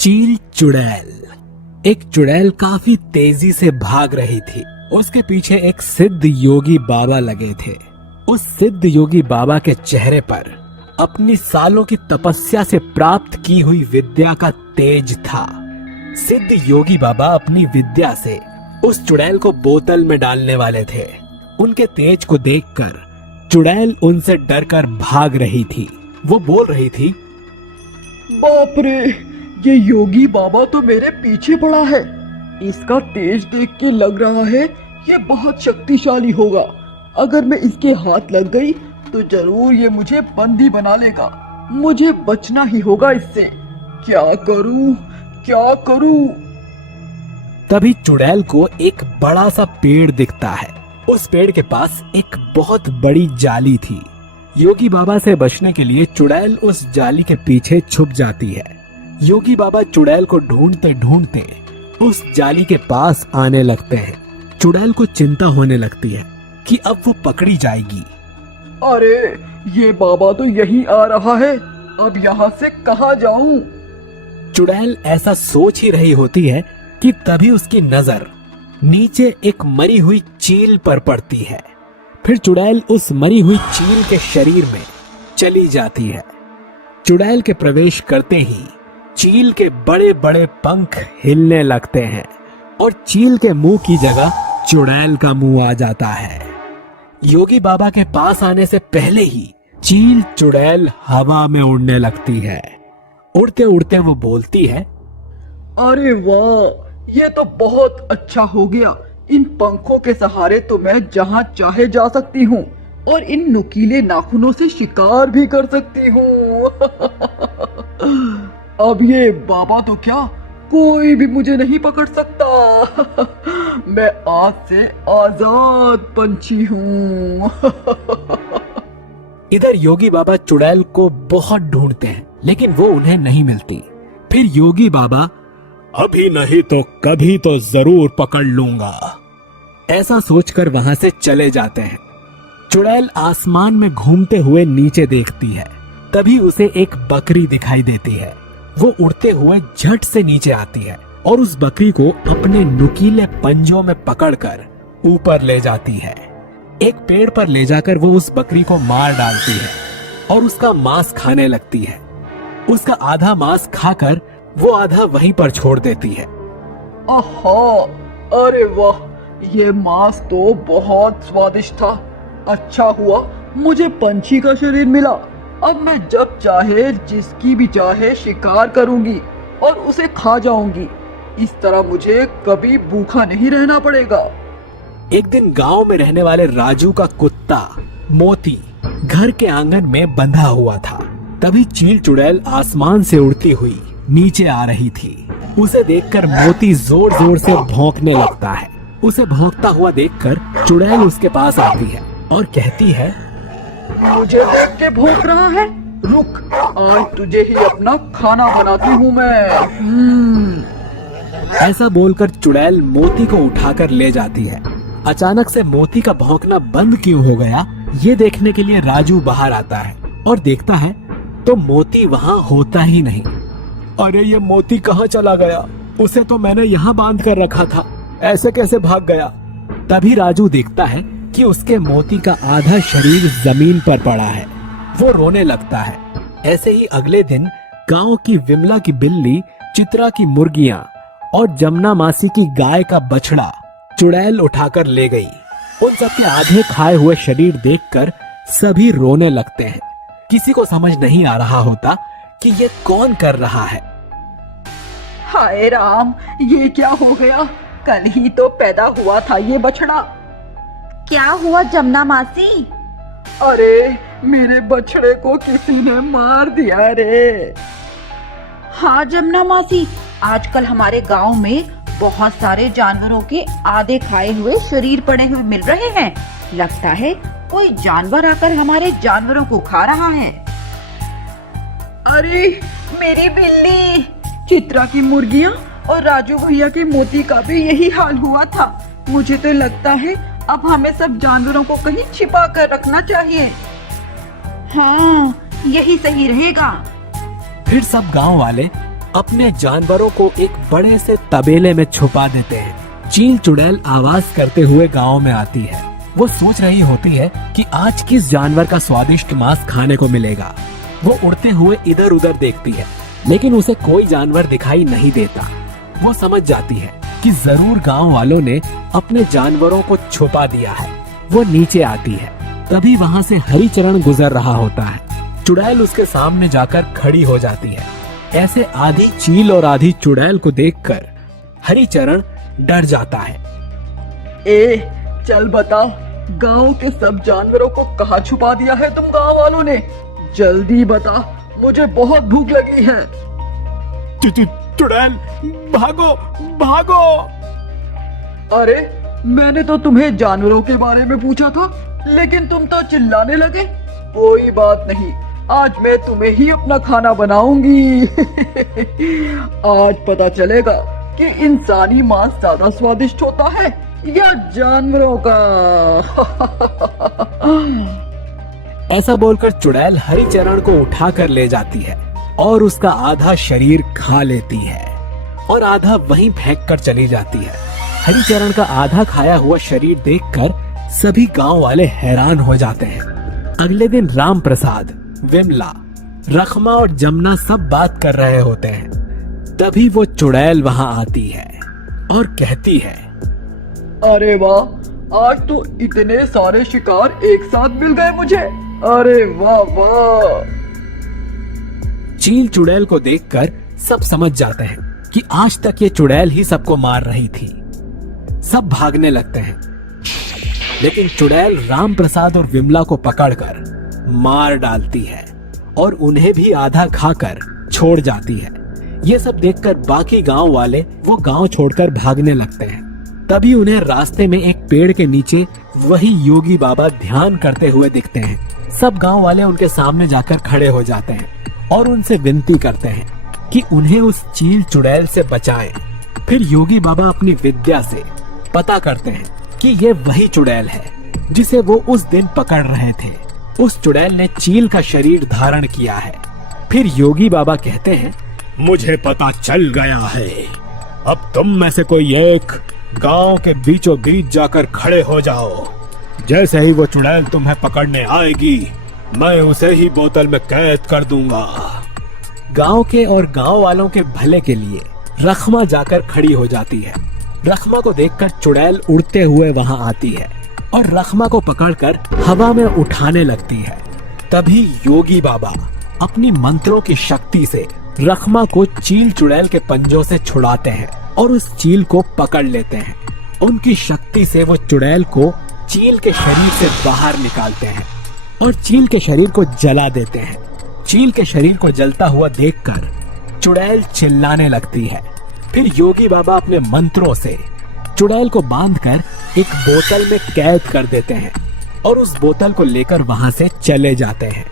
चील चुड़ैल। एक चुड़ैल काफी तेजी से भाग रही थी। उसके पीछे एक सिद्ध योगी बाबा लगे थे। उस सिद्ध योगी बाबा के चेहरे पर अपनी सालों की तपस्या से प्राप्त की हुई विद्या का तेज था। सिद्ध योगी बाबा अपनी विद्या से उस चुड़ैल को बोतल में डालने वाले थे। उनके तेज को देखकर चुड़ैल उनसे डरकर भाग रही थी। वो बोल रही थी, बाप रे, ये योगी बाबा तो मेरे पीछे पड़ा है। इसका तेज देख के लग रहा है ये बहुत शक्तिशाली होगा। अगर मैं इसके हाथ लग गई तो जरूर ये मुझे बंदी बना लेगा। मुझे बचना ही होगा इससे। क्या करूं, क्या करूं? तभी चुड़ैल को एक बड़ा सा पेड़ दिखता है। उस पेड़ के पास एक बहुत बड़ी जाली थी। योगी बाबा से बचने के लिए चुड़ैल उस जाली के पीछे छुप जाती है। योगी बाबा चुड़ैल को ढूंढते ढूंढते उस जाली के पास आने लगते हैं। चुड़ैल को चिंता होने लगती है कि अब वो पकड़ी जाएगी। अरे, ये बाबा तो यहीं आ रहा है। अब यहाँ से कहाँ जाऊं? चुड़ैल ऐसा सोच ही रही होती है कि तभी उसकी नजर नीचे एक मरी हुई चील पर पड़ती है। फिर चुड़ैल उस मरी हुई चील के शरीर में चली जाती है। चुड़ैल के प्रवेश करते ही चील के बड़े बड़े पंख हिलने लगते हैं और चील के मुंह की जगह चुड़ैल का मुंह आ जाता है। योगी बाबा के पास आने से पहले ही चील चुड़ैल हवा में उड़ने लगती है। उड़ते उड़ते वो बोलती है, अरे वाह, ये तो बहुत अच्छा हो गया। इन पंखों के सहारे तो मैं जहाँ चाहे जा सकती हूँ और इन नुकीले नाखूनों से शिकार भी कर सकती हूँ। अब ये बाबा तो क्या, कोई भी मुझे नहीं पकड़ सकता। मैं आज से आजाद पंछी हूँ। इधर योगी बाबा चुड़ैल को बहुत ढूंढते हैं, लेकिन वो उन्हें नहीं मिलती। फिर योगी बाबा, अभी नहीं तो कभी तो जरूर पकड़ लूंगा, ऐसा सोचकर वहां से चले जाते हैं। चुड़ैल आसमान में घूमते हुए नीचे देखती है। तभी उसे एक बकरी दिखाई देती है। वो उड़ते हुए झट से नीचे आती है और उस बकरी को अपने नुकीले पंजों में पकड़कर ऊपर ले जाती है। एक पेड़ पर ले जाकर वो उस बकरी को मार डालती है और उसका मांस खाने लगती है। उसका आधा मांस खाकर वो आधा वहीं पर छोड़ देती है। आहा, अरे वाह, ये मांस तो बहुत स्वादिष्ट था। अच्छा हुआ मुझे पंछी का शरीर मिला। अब मैं जब चाहे जिसकी भी चाहे शिकार करूंगी और उसे खा जाऊंगी। इस तरह मुझे कभी भूखा नहीं रहना पड़ेगा। एक दिन गांव में रहने वाले राजू का कुत्ता मोती घर के आंगन में बंधा हुआ था। तभी चील चुड़ैल आसमान से उड़ती हुई नीचे आ रही थी। उसे देखकर मोती जोर जोर से भौंकने लगता है। उसे भौंकता हुआ देखकर चुड़ैल उसके पास आती है और कहती है, मुझे देख के भौंक रहा है? रुक, आज तुझे ही अपना खाना बनाती हूँ मैं। ऐसा बोलकर चुड़ैल मोती को उठाकर ले जाती है। अचानक से मोती का भौंकना बंद क्यों हो गया, ये देखने के लिए राजू बाहर आता है और देखता है तो मोती वहाँ होता ही नहीं। अरे, ये मोती कहाँ चला गया? उसे तो मैंने यहाँ बांध कर रखा था, ऐसे कैसे भाग गया? तभी राजू देखता है कि उसके मोती का आधा शरीर जमीन पर पड़ा है। वो रोने लगता है। ऐसे ही अगले दिन गांव की विमला की बिल्ली, चित्रा की मुर्गियां और जमुना मासी की गाय का बछड़ा चुड़ैल उठाकर ले गई। उन सबके आधे खाए हुए शरीर देखकर सभी रोने लगते हैं। किसी को समझ नहीं आ रहा होता कि ये कौन कर रहा है। हाय राम, ये क्या हो गया? कल ही तो पैदा हुआ था ये बछड़ा। क्या हुआ जमुना मासी? अरे, मेरे बछड़े को किसी ने मार दिया रे। हाँ जमुना मासी, आजकल हमारे गांव में बहुत सारे जानवरों के आधे खाए हुए शरीर पड़े हुए मिल रहे हैं। लगता है कोई जानवर आकर हमारे जानवरों को खा रहा है। अरे, मेरी बिल्ली, चित्रा की मुर्गियां और राजू भैया के मोती का भी यही हाल हुआ था। मुझे तो लगता है अब हमें सब जानवरों को कहीं छिपा कर रखना चाहिए। हाँ, यही सही रहेगा। फिर सब गांव वाले अपने जानवरों को एक बड़े से तबेले में छुपा देते हैं। चील चुड़ैल आवाज करते हुए गांव में आती है। वो सोच रही होती है कि आज किस जानवर का स्वादिष्ट मांस खाने को मिलेगा। वो उड़ते हुए इधर उधर देखती है, लेकिन उसे कोई जानवर दिखाई नहीं देता। वो समझ जाती है कि जरूर गांव वालों ने अपने जानवरों को छुपा दिया है। वो नीचे आती है, तभी वहाँ से हरिचरण गुजर रहा होता है। चुड़ैल उसके सामने जाकर खड़ी हो जाती है। ऐसे आधी चील और आधी चुड़ैल को देखकर हरिचरण डर जाता है। चल बता, गांव के सब जानवरों को कहाँ छुपा दिया है तुम गांव वालों ने? जल्दी बता, मुझे बहुत भूख लगी है। चुड़ैल, भागो भागो। अरे मैंने तो तुम्हें जानवरों के बारे में पूछा था, लेकिन तुम तो चिल्लाने लगे। कोई बात नहीं, आज मैं तुम्हें ही अपना खाना बनाऊंगी। आज पता चलेगा कि इंसानी मांस ज्यादा स्वादिष्ट होता है या जानवरों का। ऐसा बोलकर चुड़ैल हरिचरण को उठाकर ले जाती है और उसका आधा शरीर खा लेती है और आधा वहीं फेंक कर चली जाती है। हरिचरण का आधा खाया हुआ शरीर देखकर सभी गांव वाले हैरान हो जाते हैं। अगले दिन राम प्रसाद, विमला, रखमा और जमुना सब बात कर रहे होते हैं। तभी वो चुड़ैल वहां आती है और कहती है, अरे वाह, आज तो इतने सारे शिकार एक साथ मिल गए मुझे। अरे वाह वाह। चील चुड़ैल को देखकर सब समझ जाते हैं कि आज तक ये चुड़ैल ही सबको मार रही थी। सब भागने लगते हैं, लेकिन चुड़ैल राम प्रसाद और विमला को पकड़कर मार डालती है और उन्हें भी आधा खाकर छोड़ जाती है। ये सब देखकर बाकी गांव वाले वो गांव छोड़कर भागने लगते हैं। तभी उन्हें रास्ते में एक पेड़ के नीचे वही योगी बाबा ध्यान करते हुए दिखते हैं। सब गांव वाले उनके सामने जाकर खड़े हो जाते हैं और उनसे विनती करते हैं कि उन्हें उस चील चुड़ैल से बचाएं। फिर योगी बाबा अपनी विद्या से पता करते हैं कि ये वही चुड़ैल है जिसे वो उस दिन पकड़ रहे थे। उस चुड़ैल ने चील का शरीर धारण किया है। फिर योगी बाबा कहते हैं, मुझे पता चल गया है। अब तुम में से कोई एक गांव के बीचों बीच जाकर खड़े हो जाओ। जैसे ही वो चुड़ैल तुम्हें पकड़ने आएगी, मैं उसे ही बोतल में कैद कर दूंगा। गांव के और गांव वालों के भले के लिए रखमा जाकर खड़ी हो जाती है। रखमा को देखकर चुड़ैल उड़ते हुए वहां आती है और रखमा को पकड़कर हवा में उठाने लगती है। तभी योगी बाबा अपनी मंत्रों की शक्ति से रखमा को चील चुड़ैल के पंजों से छुड़ाते हैं और उस चील को पकड़ लेते हैं। उनकी शक्ति से वो चुड़ैल को चील के शरीर से बाहर निकालते हैं और चील के शरीर को जला देते हैं। चील के शरीर को जलता हुआ देखकर चुड़ैल चिल्लाने लगती है। फिर योगी बाबा अपने मंत्रों से चुड़ैल को बांधकर एक बोतल में कैद कर देते हैं और उस बोतल को लेकर वहां से चले जाते हैं।